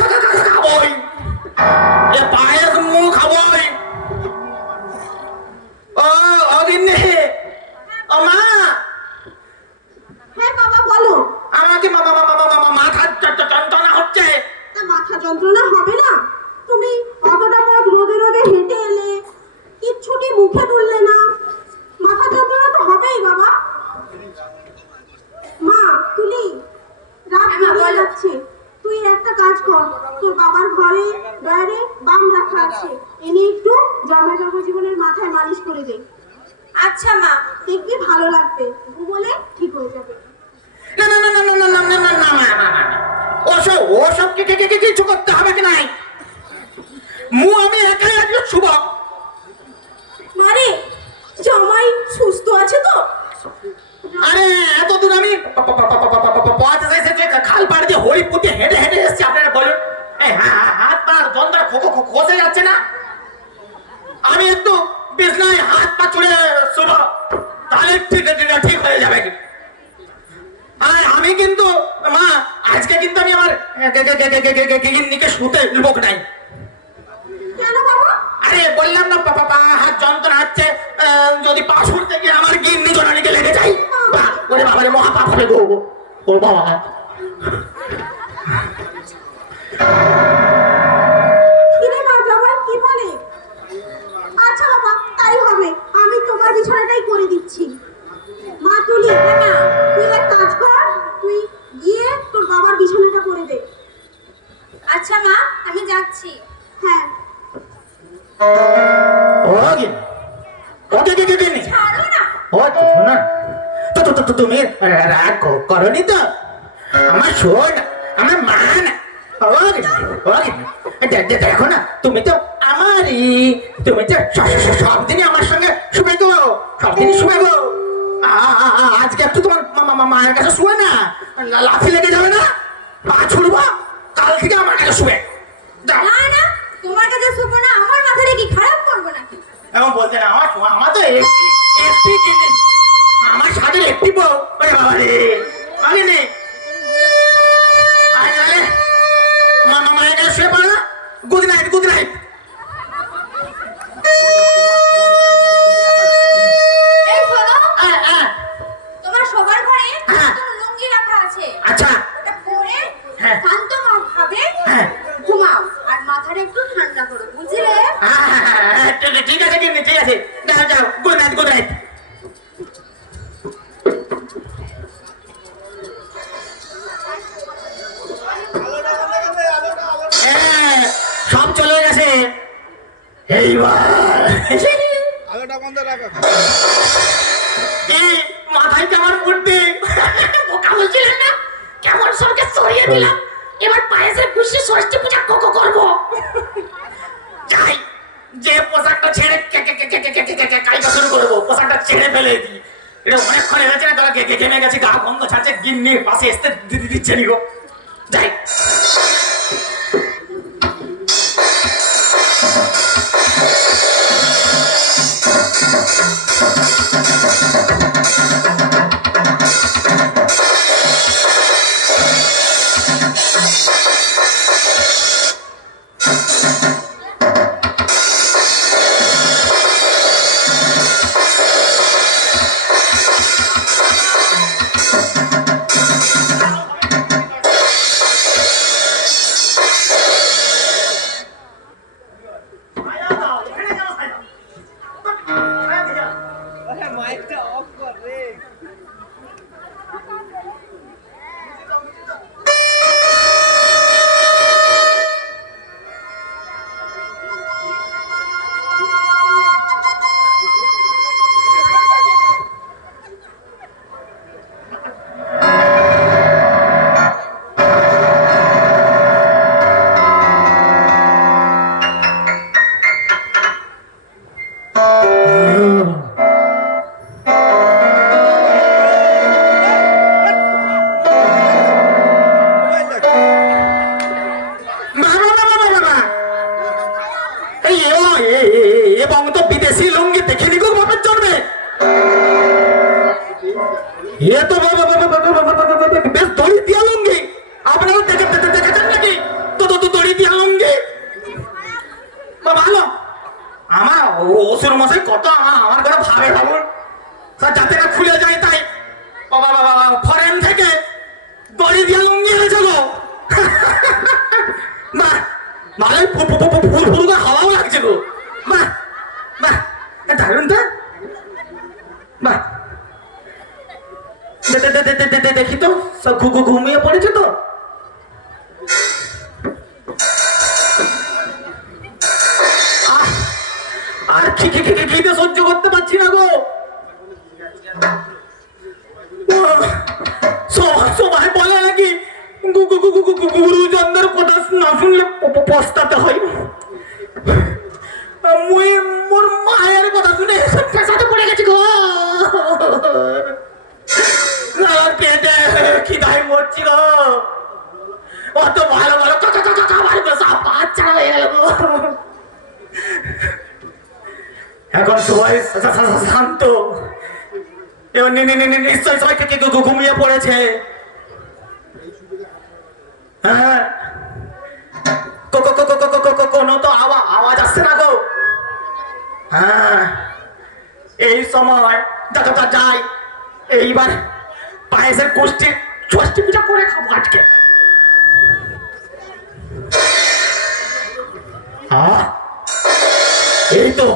খাবোই। এ পায়েস মুখ খাবোই। ও গিন্নি, ও মা, হ্যাঁ বাবা বলো। আমাকে মাথার যন্ত্রণা হচ্ছে। তা মাথা যন্ত্রণা হবে না? তুমি অতটা পথ রোদে রোদে হেঁটে এলে, কিচ্ছুটি মুখে তুললে না, মাথা যন্ত্রণা তো হবেই বাবা। মা তুলি, রাত হ্যাঁ, মা, হয়ে বলো। যাচ্ছে, তুই একটা কাজ কর, তোর বাবার ঘরে বাইরে বাম রাখা আছে, এনে একটু জমা জীবনের মাথায় মালিশ করে দে। আচ্ছা মা। দেখবি ভালো লাগবে, ঘুমোলে ঠিক হয়ে যাবে। না না না না না না না না না না না না। ওসব কিছু করতে হবে কি নাই? আমি একাই আজকে শুভ। মারে, জামাই সুস্থ আছে তো? আরে এতদূর আমি খাল পাড় দিয়ে হরিপুতে হেঁটে এসেছি। আপনারা বলুন, হাত পা যন্ত্র খসে যাচ্ছে না? আমি একটু বিছনায় হাত পা চড়ে শুভ, তাহলে ঠিক হয়ে যাবে। আমি কিন্তু মা আজকে কিন্তু আমি আমার গিন্নিকে শুতে লোক নাই। কেন বাবা? আরে বললাম না পা হাত যন্ত্রণা হচ্ছে, যদি পা ছুটতে গিয়ে আমার গিন্নি জনানিকে লেগে যাই, ওরে বাবারে মহা পাপ হবে গো। ও বাবা, কিরে মা, জামাই কি বলে? আচ্ছা বাবা, তাই হবে, আমি তোমার বিছানাটাই করে দিচ্ছি। মা তুলি, না তুই এক কাজ কর, তুই গিয়ে তোর বাবার বিছানাটা করে দে। আচ্ছা মা, আমি যাচ্ছি। হ্যাঁ। ও গিন্নি, ওকে গিন্নি, ছাড়ো না। ও শোনা তো তুমি রাগ করনি তো? আমার শোন, আমার মা না। দেখো না, তুমি তো আমারই, তুমি তো সব দিনই আমার সঙ্গে শুবে গো, সব দিনই শুবে গো। আজকে একটু তোমার মায়ের কাছে শুয়ে না, লাফি লেগে যাবে না, পা ছুড়বো, কাল থেকে আমার কাছে শুয়ে। না না, তোমার কাছে শুবো না, আমার মাথাটা কি খারাপ করবো নাকি? এখন বলছে না, আমার তো একটি আমার সাথে একটি বউ। ওরে বাবা রে, আগে নে মায়ের কাছে শুয়ে পড়ো না। Good night, good night. এই শোনো, তোমার শোবার ঘরে হ্যাঁ। নতুন লুঙ্গি রাখা আছে। আচ্ছা, ওটা পরে হ্যাঁ। শান্ত ভাবে হ্যাঁ। ঘুমাও, আর মাথাটা একটু ঠান্ডা করো, বুঝলে? ঠিক আছে কিন্তু, ঠিক আছে, যাও যাও, গুড নাইট, গুড নাইট। সব চলে গেছে। এই এইবার আলোটা বন্ধ রাখো। এই মাথায় কেমন উঠবে বোকা বলছিলেন না কেমন সবকে সরিয়ে দিলাম এবার পায়েসের খুশি ষষ্ঠী পূজা করবো যাই যে পোশাকটা ছেড়ে কাজটা শুরু করবো পোশাকটা ছেড়ে ফেলে দিই এটা অনেকক্ষণ হয়েছে না তারা ঘেমে গেছে গা গন্ধ ছাড়ছে গিন্নি পাশে আসতে দিচ্ছে নি গো যাই আরে মাইকটা অফ কর রে। এবং তো বিদেশি লুঙ্গি দেখে নিগো বাপের জন্মে এ তো বেশ দড়ি দিয়া লুঙ্গি আপনারা দেখেছেন নাকি তো দড়ি দিয়া লুঙ্গি ভালো আমার অসুর মশাই কত আমার ঘরে ভাবে ভাবুন যাতে না খুলে যায় তাই ফরেন থেকে দড়ি দিয়া লুঙ্গি এনেছে গো না ভালোই ফুল ফুল হাওয়াও লাগছে গো বাহ বাহ দারুন তো বাহ দেখি তো সব ঘুমিয়ে পড়েছে তো আর খিদে সহ্য করতে পারছি না গো সবাই বলে নাকি গুরুজনদের কথা না শুনলে পস্তাতে হয় মুই মোর মায়ের কথা শুনে পেশাতে পড়ে গেছি গো পেটে খিদায় মরছি গো অত ভালো ভালো খাবার সব বাচ্চা হয়ে গেল গো এখন সবাই শান্ত এবার নিশ্চয় সবাই ঘুমিয়ে পড়েছে হ্যাঁ কোনো তো আওয়াজ আসছে না গো হ্যাঁ এই সময় যাই এইবার পায়েসের গোষ্ঠী ষষ্ঠী পূজা করে খাবো আজকে এই তো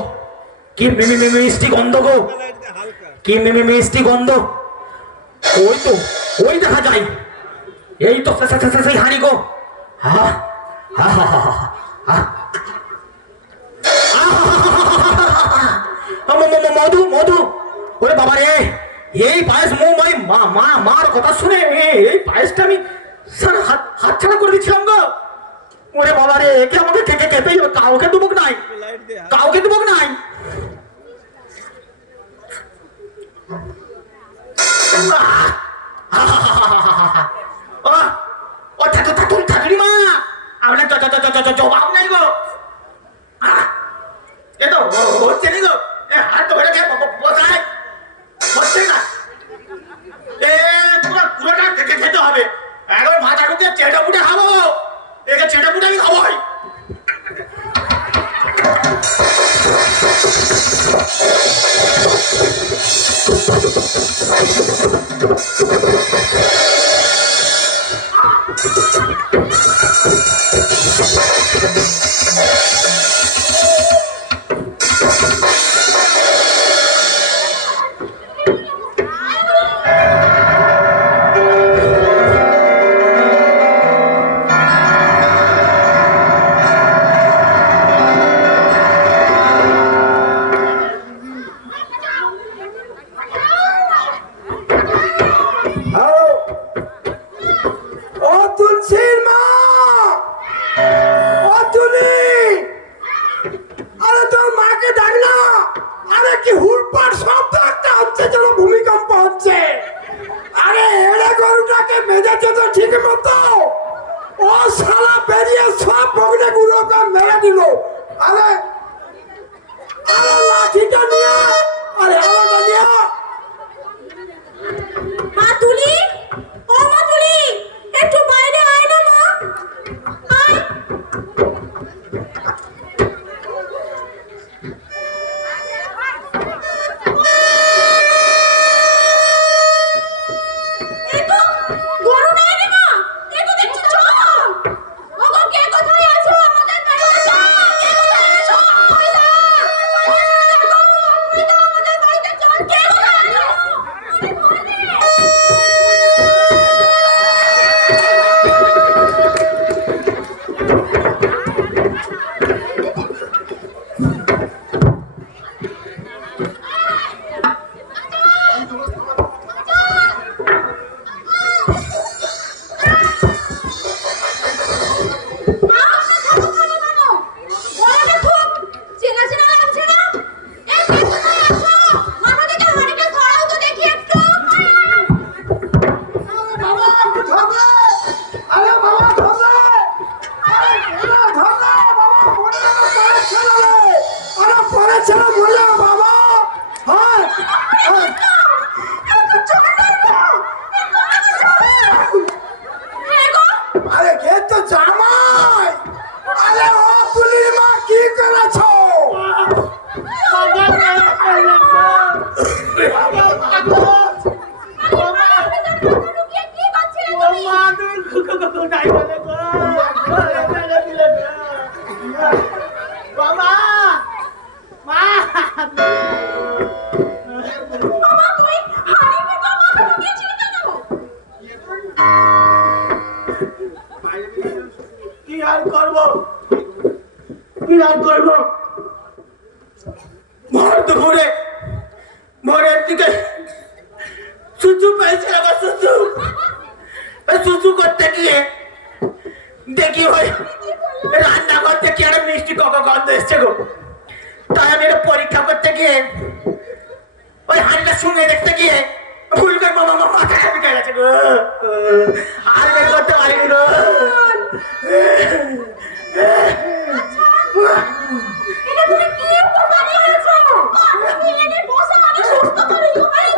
কি মিষ্টি গন্ধ গো কি মিষ্টি গন্ধ ওই তো ওই দেখা যায় এই তো সেই হানি গো হা হা হা হা মধু মধু ওরে বাবা রে এই পায়েস মার কথা শুনে এই পায়েসটা আমি হাত ছাড়া করে দিচ্ছিলাম গো ওরে বাবা রে একে আমাকে খেতেই হবে কাউকে দুবক নাই কাউকে দুবক নাই ও ঠাকুরি মা আপনার জবাব নাই গো এ তো হচ্ছে নি গো হাত তো ভরে বসায় হচ্ছে না এ পুরোটা খেতে হবে একবার মাথা ঢুকে চেটে পুটে খাবো একে চেটে পুটে আমি খাবোই মেজাজে তো ঠিক মতো ও শালা বেরিয়ে সব বগনে গুলোকে মেরে দিল। আরে আরে লাঠিটা নিয়ে আরে আলোটা নিয়ে মা তুলি, ও মা তুলি, একটু বাইরে আয় না মা, আয়। এ তো গরু নাই রে মা, এ তো দেখছি চোর। ওগো কে কোথায় আছো? আমাদের বাড়িতে চোর, কে কোথায় আছো? ওই দাও, আমাদের বাড়িতে চোর, কে কোথায় আছো? আরে ঘরে। বাবা একটু ধরলে আরে বাবা ধরলে আরে ধরলে বাবা মরে পরে ছেড়ে আরে পরে ছেড়ে বললে বাবা হ্যাঁ আরে কে তো জামাই আরে ও পুলির মা কি করেছো কি আর করবো কি আর করবো ভোর দুপুরে ভোরের দিকে সুচু পাইছে আবার সুচু সুচু করতে গিয়ে দেখি ওই রান্না করতে কি আর মিষ্টি কোকো গন্ধ এসছে গো তাই আমি এটা পরীক্ষা করতে গিয়ে ওই হাঁড়িটা শুনে দেখতে গিয়ে ভুল করে মামা মাথা খাবি গেছে গো আর বের করতে পারিনি গো এটা তুমি কি উপকার করেছো? তুমি এনে বসে আমি সুস্থ করে দিও। আরে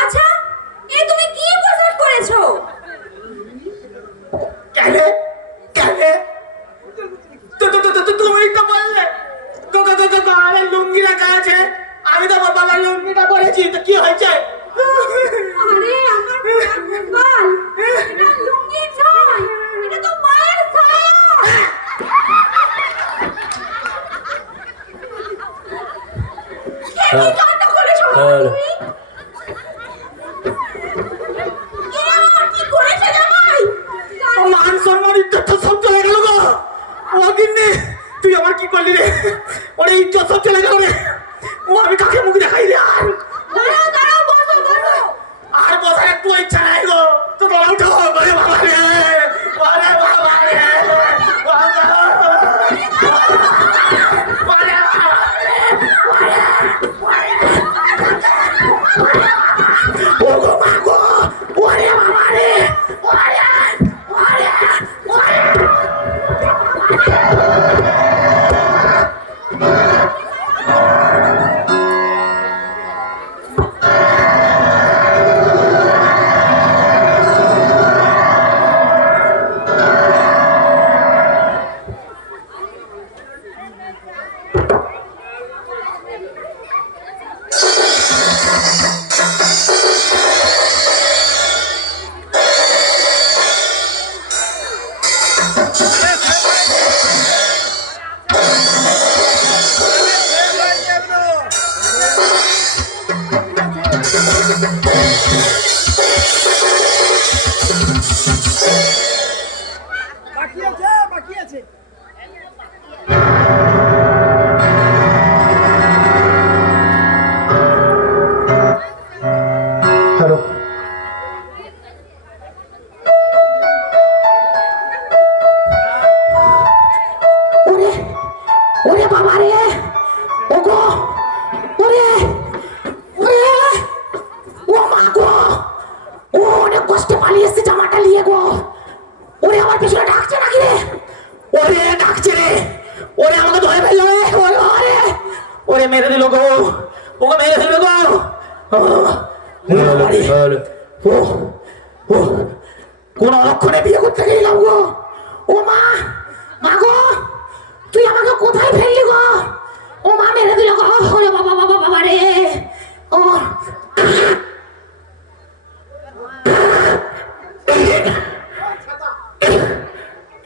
আচ্ছা, এ তুমি কি উপকার করেছো? কেনে কেনে তুমি তো বললে আমার লুঙ্গি রাখা আছে আমি তো আমার বাবার লুঙ্গিটা পরেছি তো কি হয়েছে আরে আমার গোপাল, এটা লুঙ্গি নয়, এটা তো মায়ের ছায়া। কে কি কাণ্ড করেছো তুমি? এরা আমার কি করেছে জামাই? মান সম্মান ইজ্জত সব চলে গেল গো ও গিন্নি তুই আমার কি করলি রে ওরে ইজ্জত সব চলে গেল রে ও আমি কাকে মুখ দেখাই রে আর দাঁড়াও দাঁড়াও, বসো বসো। আর বসার একটু ইচ্ছা নাই গো তো তোরা উঠো ওরে বাবা রে ওরে বাবা রে ও গো মা গো ওরে বাবা রে ওরে ওরে ওরে বাকি আছে বাকি আছে হ্যালো, ওরে ওরে বাবা রে, ওগো, ওরে ওরে, ও মা গো, ও অনেক কষ্টে পালিয়ে এসছে জামাটা নিয়ে গো। ওরে আমার পিছনে ডাকছে নাকি রে? ওরে ডাকছে রে, ওরে আমাকে ধরে ফেললো রে, ওরে ওরে, ওরে মেরে দিল গো, ওকে মেরে দিল গো। ও ও কোন অলক্ষণে বিয়ে করতে গেলাম গো। ও মা, মা গো, তুই আমাকে কোথায় ফেললি গো? ও মা মেরে দিল গো। ওরে বাবা বাবা বাবা রে, ও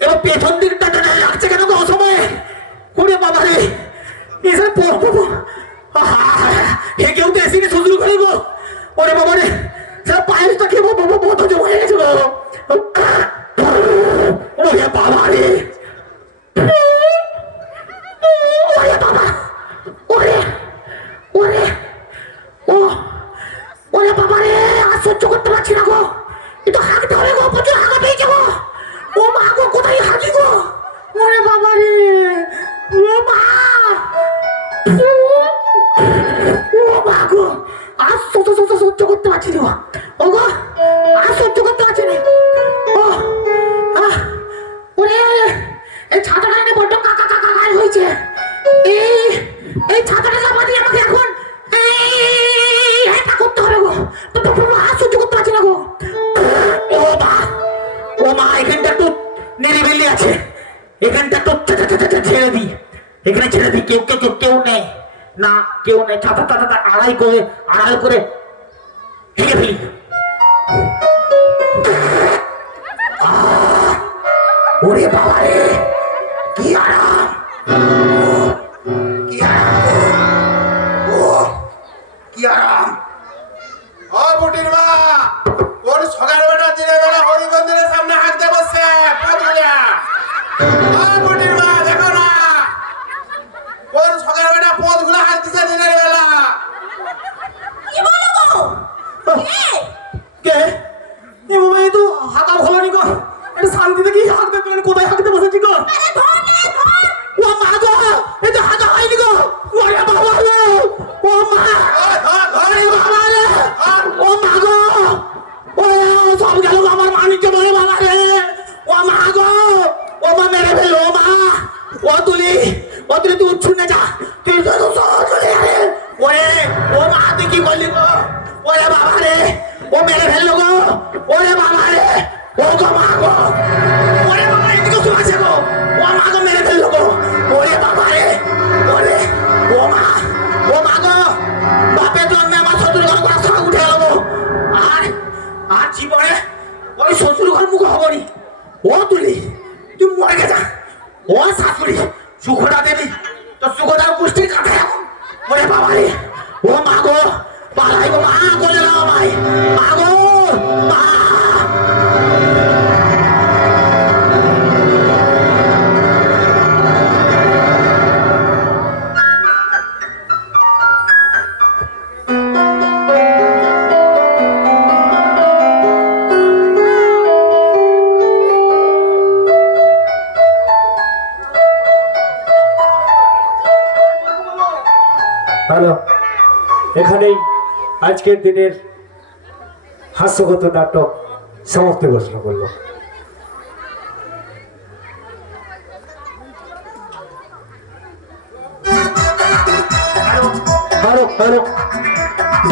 এবার পেছন দিকটা লাগছে কেন গো অসময়ে? ওরে বাবা রে, এসে পড়বো হে কেউ তো এসে শ্বশুর করে গো। ওরে বাবা রে, সব পায়েসটা খেয়ে বাবা বোধ হজম হয়ে গেছে গো। ওরে বাবা রে, ওরে বাবা, ওরে ওরে, ও ওরে বাবা রে, আর সহ্য করতে পারছি না গো, একটু হাঁকতে হবে গো, প্রচুর হাঁকা পেয়েছে গো। ও মা গো, কোথায় হাঁকি গো? ওরে বাবা রে, ও মা, ও মা গো, আর সহ্য করতে পারছি না ও গো, আর সহ্য করতে পারছি না। ও ওরে, এই ছাতাটা নিয়ে বড্ড কাকা কাকা গায়ে হয়েছে। এই ছাতাটা চাপা দিয়ে আমাকে এখন এটা করতে হবে গো, আর সহ্য করতে পারছি না গো। ও মা, ও মা, এখানটা একটু নিরিবিলি আছে, এখানটা একটু ছেড়ে দিই, এখানে ছেড়ে দিই, কেউ কেউ কেউ নেই না, কেউ নেই, ছাতা টাতা আড়াই করে হেঁটে ফেলি। ওরে বাবা রে, কি আরাম, কি আরাম, ও কি আরাম। ও বুটির মা, ওর সকাল বেলা দিনের বেলা হরি মন্দিরের সামনে হাঁটতে বসছে পাগলিয়া। ও বুটির মা, দেখো না ওর সকাল বেলা পথগুলো হাঁটতেছে দিনের বেলা। কি বলো গো? কে এ বাবা, এই তো হাঁকা ভালো গো, এটা শান্তিতে কি হাঁকতে পেলেন? কোথায় হাঁকতে বসেছি গো? আরে ধর নে, ধর। ও মা গো, এই তো হাঁকা হয়নি গো। ওরে বাবা রে, ও মা, ওরে বাবা রে, ও মা গো, ওরে সব গেল গো আমার মানিজ্য বলে বাবা রে। ও মা গো, ও মা মেরে ফেললো। ও মা, ও তুই তুই উঠছুন না, যা তুই তো চলে যাবে। ওরে ও মা, তুই কি করলি গো? ওরে বাবা রে, ও মেরে ফেললো গো। ওরে বাবা রে, ও গো মা গো, ওরে বাবা এদিকে চলে আসে গো। ও মা গো, মেরে ফেললো গো। ওরে বাবা রে, ওরে ও মা গো, বাপের জন্মে আমার শ্বশুর ঘর করা সব উঠে গেল গো। আর জীবনে ওই শ্বশুর ঘর মুখ হবনি। ও তুই মরে গেছা। ও শাশুড়ি সুখদা দেবী, তো সুখদার পুষ্টির কাঠে এখন। ওরে বাবা রে, ও মা গো, পালাই গো মা, বলে দাও ভাই, মা গো, মা। হ্যালো, এখানেই আজকের দিনের হাস্যগত নাটক সমাপ্তি ঘোষণা করলো।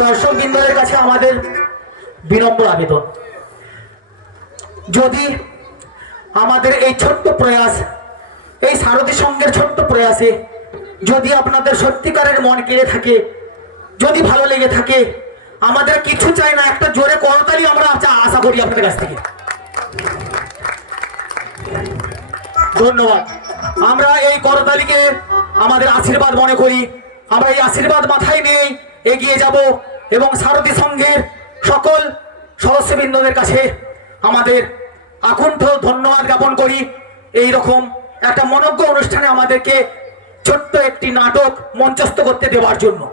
দর্শক বৃন্দের কাছে আমাদের বিনম্র আবেদন, যদি আমাদের এই ছোট্ট প্রয়াস, এই সারথী সংঘের ছোট্ট প্রয়াসে যদি আপনাদের সত্যিকারের মন কেড়ে থাকে, যদি ভালো লেগে থাকে, আমাদের কিছু চাই না, একটা জোরে করতালি আমরা আশা করি আপনাদের কাছ থেকে। ধন্যবাদ। আমরা এই করতালিকে আমাদের আশীর্বাদ মনে করি, আমরা এই আশীর্বাদ মাথায় নিয়ে এগিয়ে যাব এবং সারথী সংঘের সকল সদস্যবৃন্দদের কাছে আমাদের আকুণ্ঠ ধন্যবাদ জ্ঞাপন করি। এই রকম একটা মনোজ্ঞ অনুষ্ঠানে আমাদেরকে ছোট্ট একটি নাটক মঞ্চস্থ করতে দেওয়ার জন্য।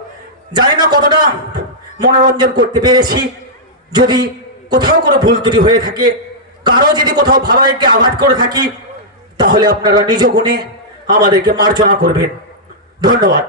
জানি না কতটা মনোরঞ্জন করতে পেরেছি। যদি কোথাও কোনো ভুল ত্রুটি হয়ে থাকে, কারো যদি কোথাও ভাবাইকে আঘাত করে থাকি, তাহলে আপনারা নিজ গুণে আমাদেরকে মার্জনা করবেন। ধন্যবাদ।